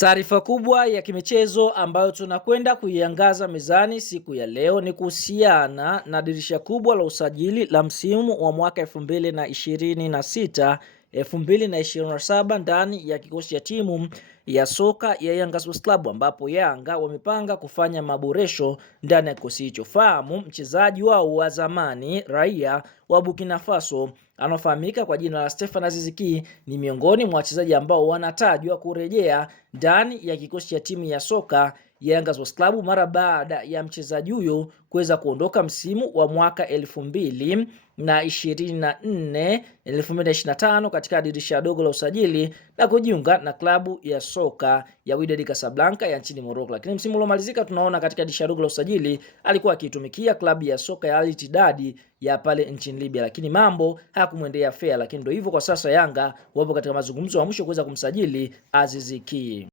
Taarifa kubwa ya kimichezo ambayo tunakwenda kuiangaza mezani siku ya leo ni kuhusiana na dirisha kubwa la usajili la msimu wa mwaka 2026 2027 ndani ya kikosi cha timu ya soka ya Yanga Sports Club, ambapo Yanga wamepanga kufanya maboresho ndani ya kikosi hicho. Fahamu mchezaji wao wa zamani raia wa Burkina Faso anafahamika kwa jina la Stefan Aziz Ki ni miongoni mwa wachezaji ambao wanatajwa kurejea ndani ya kikosi cha timu ya soka ya Yanga Sports Club mara baada ya mchezaji huyo kuweza kuondoka msimu wa mwaka 2024 2025 katika dirisha dogo la usajili na kujiunga na klabu ya soka ya Wydad Casablanca ya nchini Morocco. Lakini msimu uliomalizika tunaona katika dirisha dogo la usajili alikuwa akitumikia klabu ya soka ya Al Ittihad ya pale nchini Libya, lakini mambo hayakumwendea fair. Lakini ndio hivyo, kwa sasa Yanga wapo katika mazungumzo ya mwisho kuweza kumsajili Aziz Ki.